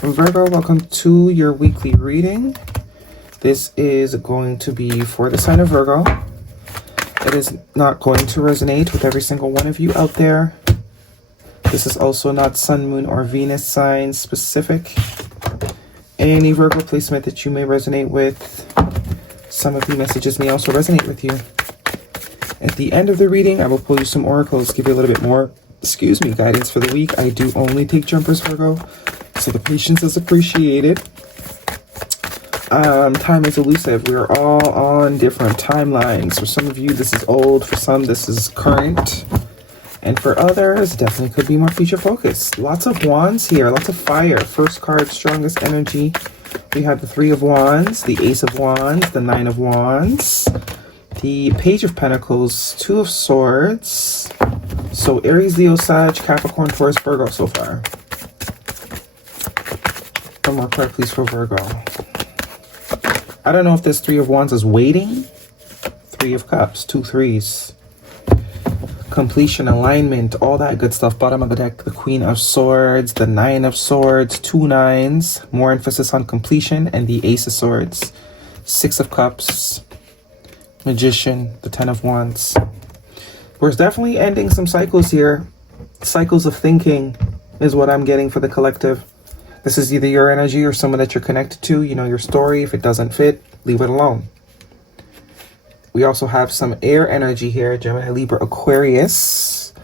Virgo, welcome to your weekly reading. This is going to be for the sign of Virgo. It is not going to resonate with every single one of you out there. This is also not Sun, Moon, or Venus sign specific. Any Virgo placement that you may resonate with, some of the messages may also resonate with you. At the end of the reading, I will pull you some oracles, give you a little bit more, guidance for the week. I do only take jumpers, Virgo, so the patience is appreciated. Time is elusive. We are all on different timelines. For some of you, this is old. For some, this is current. And for others, definitely could be more future focused. Lots of wands here, lots of fire. First card, strongest energy. We have the Three of Wands, the Ace of Wands, the Nine of Wands, the Page of Pentacles, Two of Swords. So Aries, Leo, Sag, Capricorn, Taurus, Virgo so far. One more card, please, for Virgo. I don't know if this Three of Wands is waiting. Three of Cups, two threes. Completion, alignment, all that good stuff. Bottom of the deck, the Queen of Swords, the Nine of Swords, two nines. More emphasis on completion, and the Ace of Swords. Six of Cups, Magician, the Ten of Wands. We're definitely ending some cycles here. Cycles of thinking is what I'm getting for the collective. This is either your energy or someone that you're connected to. You know your story. If it doesn't fit, leave it alone. We also have some air energy here. Gemini, Libra, Aquarius.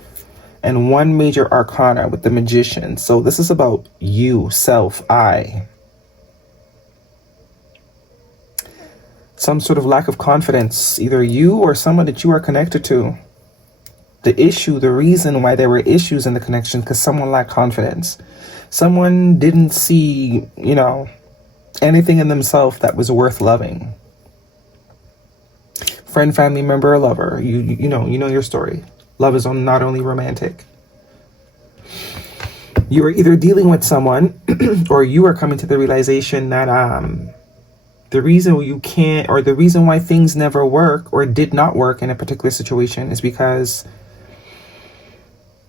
And one major arcana with the Magician. So this is about you, self, I. Some sort of lack of confidence. Either you or someone that you are connected to. The issue, the reason why there were issues in the connection, because someone lacked confidence. Someone didn't see, anything in themselves that was worth loving. Friend, family member, or lover. You know your story. Love is not only romantic. You are either dealing with someone or you are coming to the realization that the reason you can't, or the reason why things never work or did not work in a particular situation is because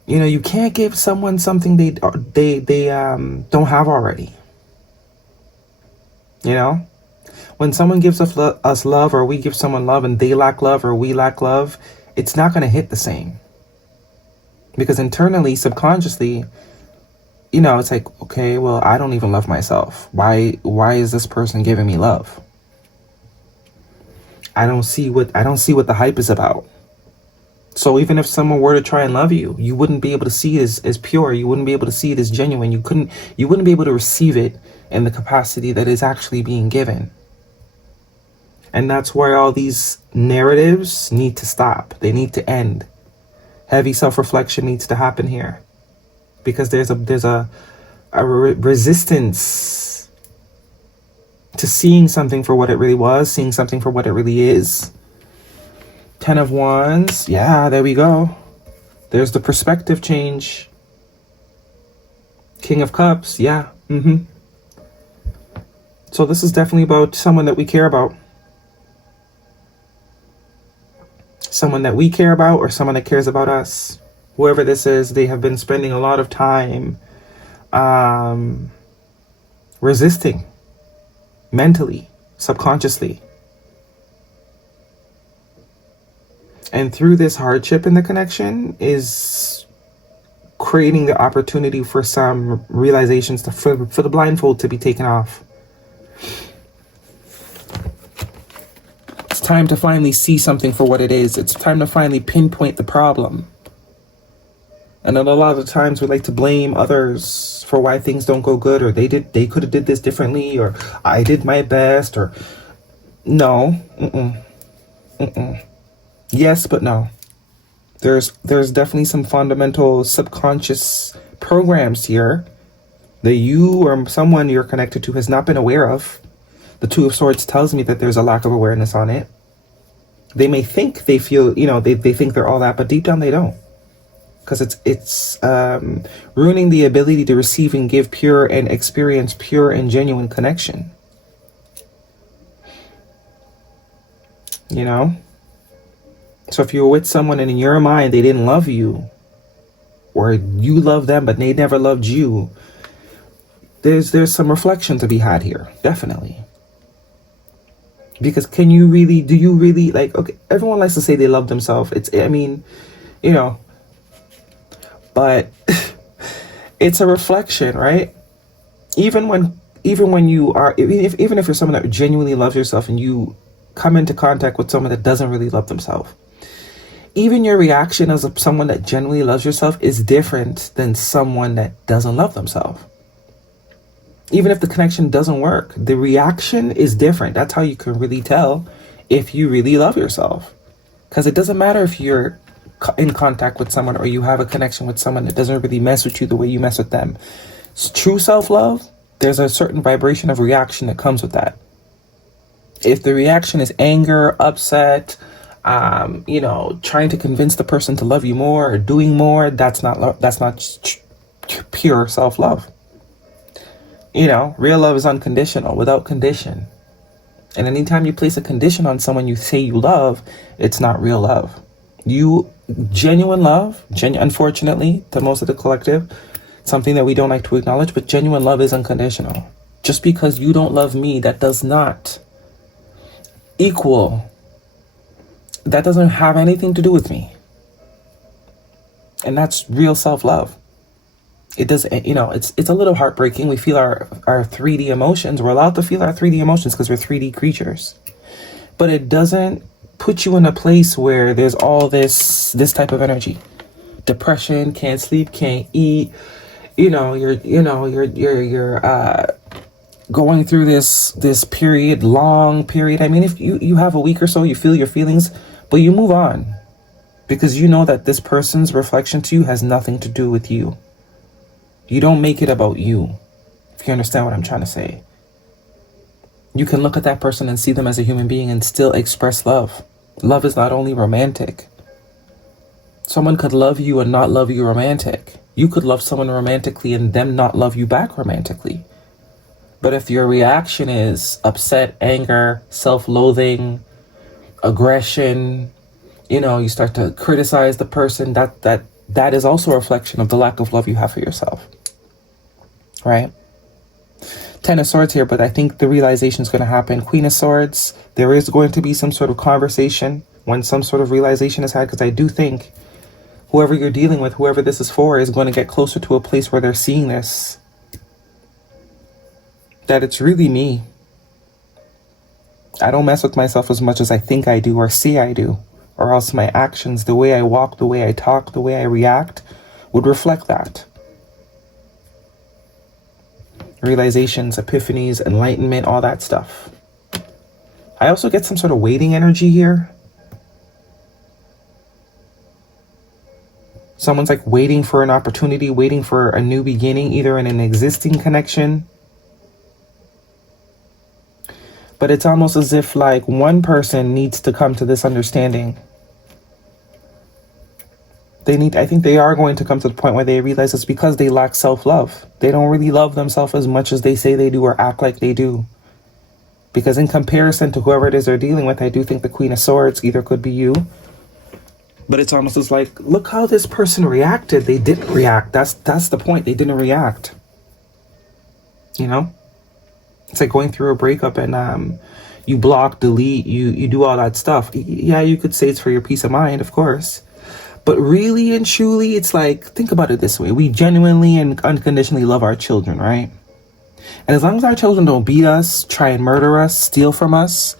you can't give someone something they don't have already. When someone gives us love, or we give someone love and they lack love or we lack love, it's not going to hit the same. Because internally, subconsciously, it's like, okay, well, I don't even love myself. Why is this person giving me love? I don't see what the hype is about. So even if someone were to try and love you, you wouldn't be able to see it as pure. You wouldn't be able to see it as genuine. You wouldn't be able to receive it in the capacity that is actually being given. And that's where all these narratives need to stop. They need to end. Heavy self-reflection needs to happen here. Because there's a resistance to seeing something for what it really was, seeing something for what it really is. Ten of Wands, yeah, there we go. There's the perspective change. King of Cups, yeah. So this is definitely about someone that we care about. Someone that we care about, or someone that cares about us. Whoever this is, they have been spending a lot of time resisting mentally, subconsciously. And through this hardship in the connection is creating the opportunity for some realizations for the blindfold to be taken off. It's time to finally see something for what it is. It's time to finally pinpoint the problem. And then a lot of the times we like to blame others for why things don't go good, or they could have did this differently, or I did my best, or no. Yes, but no. There's definitely some fundamental subconscious programs here that you or someone you're connected to has not been aware of. The Two of Swords tells me that there's a lack of awareness on it. They may think they feel, they think they're all that, but deep down they don't. Because it's ruining the ability to receive and give pure and experience pure and genuine connection. So if you were with someone and in your mind they didn't love you, or you love them but they never loved you, there's some reflection to be had here, definitely. Because do you really, like, okay, everyone likes to say they love themselves. I mean, you know, but it's a reflection, right? Even if you're someone that genuinely loves yourself and you come into contact with someone that doesn't really love themselves, even your reaction as someone that genuinely loves yourself is different than someone that doesn't love themselves. Even if the connection doesn't work, the reaction is different. That's how you can really tell if you really love yourself. Because it doesn't matter if you're in contact with someone or you have a connection with someone that doesn't really mess with you the way you mess with them. It's true self-love, there's a certain vibration of reaction that comes with that. If the reaction is anger, upset, trying to convince the person to love you more or doing more, that's not pure self-love. Real love is unconditional, without condition. And anytime you place a condition on someone you say you love, it's not real love. Genuine love, unfortunately, to most of the collective, something that we don't like to acknowledge, but genuine love is unconditional. Just because you don't love me, that does not equal, that doesn't have anything to do with me. And that's real self-love. It does, it's a little heartbreaking. We feel our 3D emotions. We're allowed to feel our 3D emotions because we're 3D creatures. But it doesn't put you in a place where there's all this type of energy. Depression, can't sleep, can't eat. You're going through this long period. I mean, if you have a week or so, you feel your feelings, but you move on. Because you know that this person's reflection to you has nothing to do with you. You don't make it about you, if you understand what I'm trying to say. You can look at that person and see them as a human being and still express love. Love is not only romantic. Someone could love you and not love you romantic. You could love someone romantically and them not love you back romantically. But if your reaction is upset, anger, self-loathing, aggression, you start to criticize the person, that is also a reflection of the lack of love you have for yourself. Right? 10 of Swords here, but I think the realization is going to happen. Queen of Swords, there is going to be some sort of conversation when some sort of realization is had, because I do think whoever you're dealing with, whoever this is for, is going to get closer to a place where they're seeing this. That it's really me. I don't mess with myself as much as I think I do or see I do. Or else my actions, the way I walk, the way I talk, the way I react, would reflect that. Realizations, epiphanies, enlightenment, all that stuff. I also get some sort of waiting energy here. Someone's like waiting for an opportunity, waiting for a new beginning, either in an existing connection. But it's almost as if like one person needs to come to this understanding. I think they are going to come to the point where they realize it's because they lack self-love. They don't really love themselves as much as they say they do or act like they do. Because in comparison to whoever it is they're dealing with, I do think the Queen of Swords either could be you. But it's almost as like, look how this person reacted. They didn't react. That's the point. They didn't react. It's like going through a breakup and you block, delete, you do all that stuff. Yeah, you could say it's for your peace of mind, of course. But really and truly, it's like, think about it this way. We genuinely and unconditionally love our children, right? And as long as our children don't beat us, try and murder us, steal from us,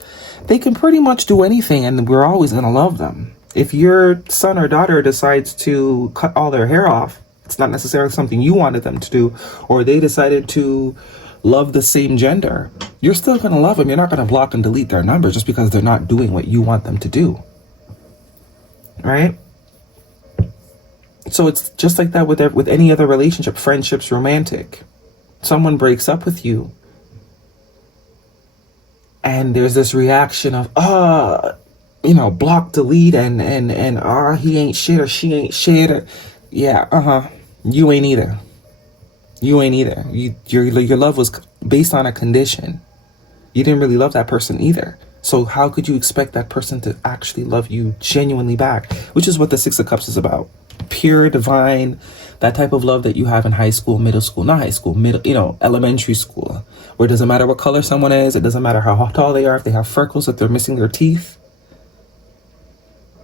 they can pretty much do anything and we're always going to love them. If your son or daughter decides to cut all their hair off, it's not necessarily something you wanted them to do, or they decided to love the same gender, you're still going to love them. You're not going to block and delete their numbers just because they're not doing what you want them to do. Right? So it's just like that with any other relationship, friendships, romantic. Someone breaks up with you and there's this reaction of, block, delete, and he ain't shit or she ain't shit. Or, yeah, you ain't either. You ain't either. Your love was based on a condition. You didn't really love that person either. So how could you expect that person to actually love you genuinely back? Which is what the Six of Cups is about. Pure, divine, That type of love that you have in high school, middle school, not high school, middle, elementary school, where it doesn't matter what color someone is, it doesn't matter how tall they are, if they have freckles, if they're missing their teeth.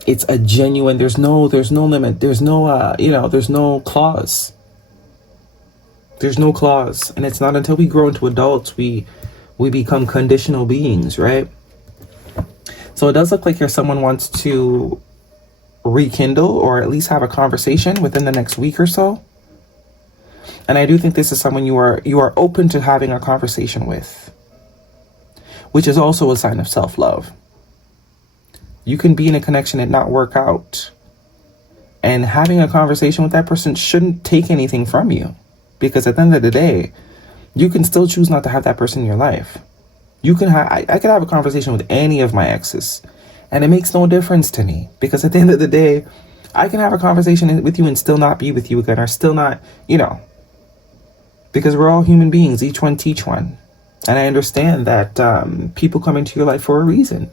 It's a genuine, there's no limit, there's no, there's no clause. There's no clause. And it's not until we grow into adults, we become conditional beings, right? So it does look like someone wants to rekindle or at least have a conversation within the next week or so. And I do think this is someone you are open to having a conversation with, which is also a sign of self-love. You can be in a connection and not work out, and having a conversation with that person shouldn't take anything from you, because at the end of the day, you can still choose not to have that person in your life. You can I could have a conversation with any of my exes, and it makes no difference to me, because at the end of the day, I can have a conversation with you and still not be with you again, or still not, because we're all human beings, each one teach one. And I understand that people come into your life for a reason.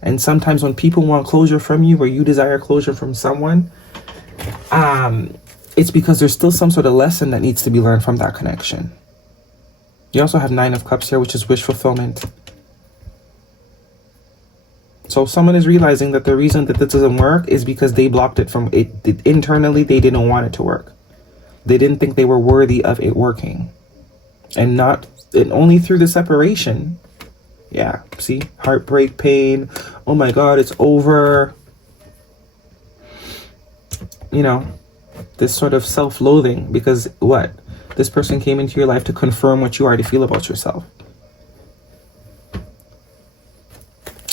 And sometimes when people want closure from you, or you desire closure from someone, it's because there's still some sort of lesson that needs to be learned from that connection. You also have 9 of Cups here, which is wish fulfillment. So if someone is realizing that the reason that this doesn't work is because they blocked it from it internally, they didn't want it to work. They didn't think they were worthy of it working. And only through the separation. Yeah, see? Heartbreak, pain. Oh my God, it's over. This sort of self-loathing, because what? This person came into your life to confirm what you already feel about yourself.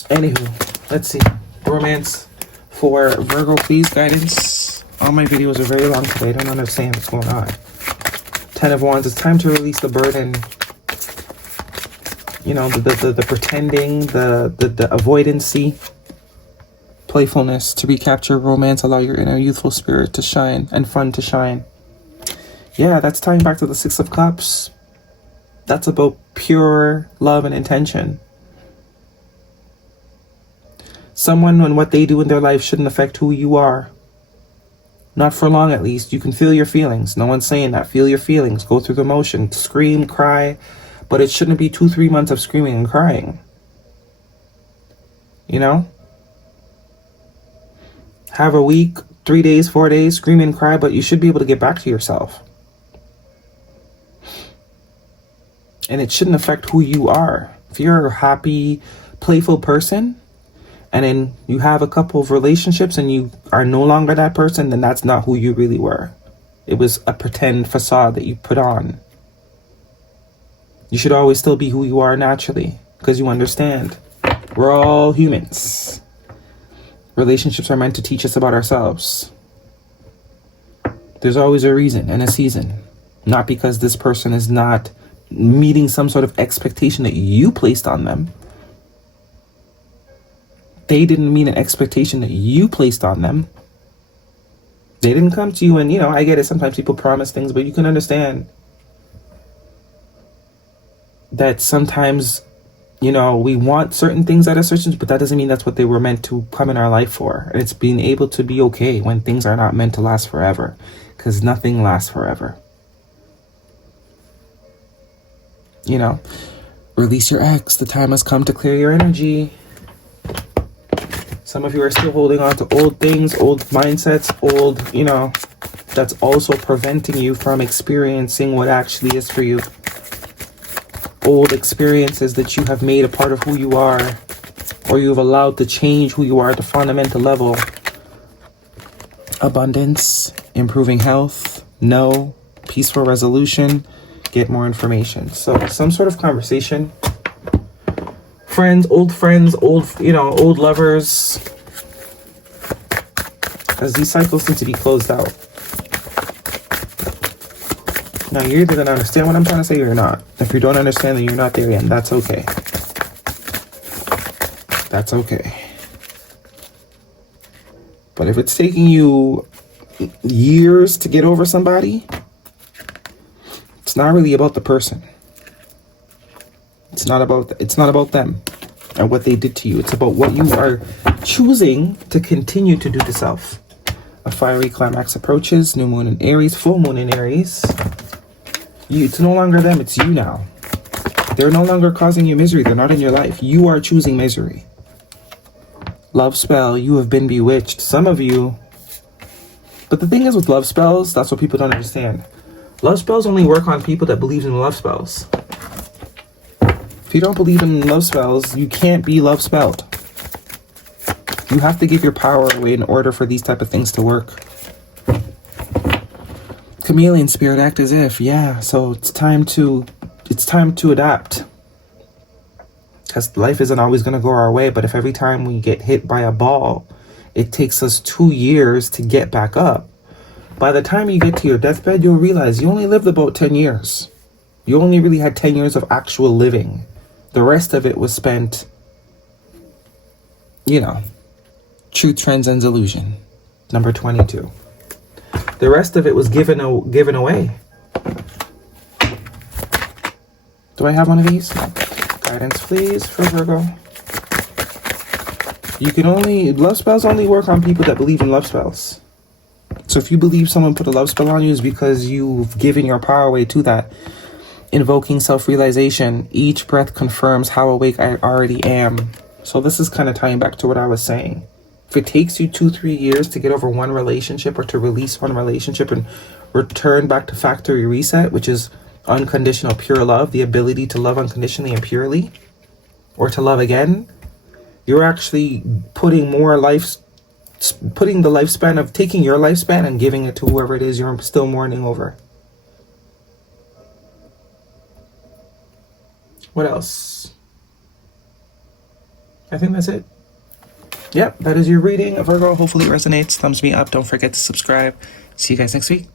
Anywho, let's see. Romance for Virgo, please, guidance. All my videos are very long today. I don't understand what's going on. 10 of Wands, it's time to release the burden. The pretending, the avoidancy, playfulness to recapture romance, allow your inner youthful spirit to shine and fun to shine. Yeah, that's tying back to the 6 of Cups. That's about pure love and intention. Someone and what they do in their life shouldn't affect who you are. Not for long, at least. You can feel your feelings. No one's saying that. Feel your feelings. Go through the motion. Scream, cry. But it shouldn't be 2-3 months of screaming and crying. Have a week, 3 days, 4 days, scream and cry, but you should be able to get back to yourself. And it shouldn't affect who you are. If you're a happy, playful person, and then you have a couple of relationships and you are no longer that person, then that's not who you really were. It was a pretend facade that you put on. You should always still be who you are naturally, because you understand we're all humans. Relationships are meant to teach us about ourselves. There's always a reason and a season, not because this person is not meeting some sort of expectation that you placed on them. They didn't meet an expectation that you placed on them. They didn't come to you and, I get it. Sometimes people promise things, but you can understand that sometimes, we want certain things at a certain, but that doesn't mean that's what they were meant to come in our life for. And it's being able to be okay when things are not meant to last forever, because nothing lasts forever. Release your ex. The time has come to clear your energy. Some of you are still holding on to old things, old mindsets, that's also preventing you from experiencing what actually is for you. Old experiences that you have made a part of who you are, or you've allowed to change who you are at the fundamental level. Abundance, improving health, peaceful resolution, get more information. So some sort of conversation. Friends, old, old lovers. As these cycles seem to be closed out. Now, you're either going to understand what I'm trying to say or you're not. If you don't understand, then you're not there yet. That's okay. That's okay. But if it's taking you years to get over somebody, it's not really about the person. It's not about them and what they did to you. It's about what you are choosing to continue to do to self. A fiery climax approaches. New moon in Aries, full moon in Aries. It's no longer them, it's you now. They're no longer causing you misery. They're not in your life. You are choosing misery. Love spell, you have been bewitched. Some of you. But the thing is with love spells, that's what people don't understand. Love spells only work on people that believe in love spells. If you don't believe in love spells, you can't be love spelled. You have to give your power away in order for these type of things to work. Chameleon spirit, act as if. Yeah, so it's time to adapt. Because life isn't always going to go our way, but if every time we get hit by a ball, it takes us 2 years to get back up, by the time you get to your deathbed, you'll realize you only lived about 10 years. You only really had 10 years of actual living. The rest of it was spent, truth transcends illusion. Number 22. The rest of it was given away. Do I have one of these? Guidance, please, for Virgo. Love spells only work on people that believe in love spells. So if you believe someone put a love spell on you, it's because you've given your power away to that. Invoking self-realization, each breath confirms how awake I already am. So this is kind of tying back to what I was saying. If it takes you 2-3 years to get over one relationship or to release one relationship and return back to factory reset, which is unconditional pure love, the ability to love unconditionally and purely, or to love again, you're actually putting the lifespan of taking your lifespan and giving it to whoever it is you're still mourning over. What else? I think that's it. Yep, that is your reading, Virgo. Hopefully it resonates. Thumbs me up. Don't forget to subscribe. See you guys next week.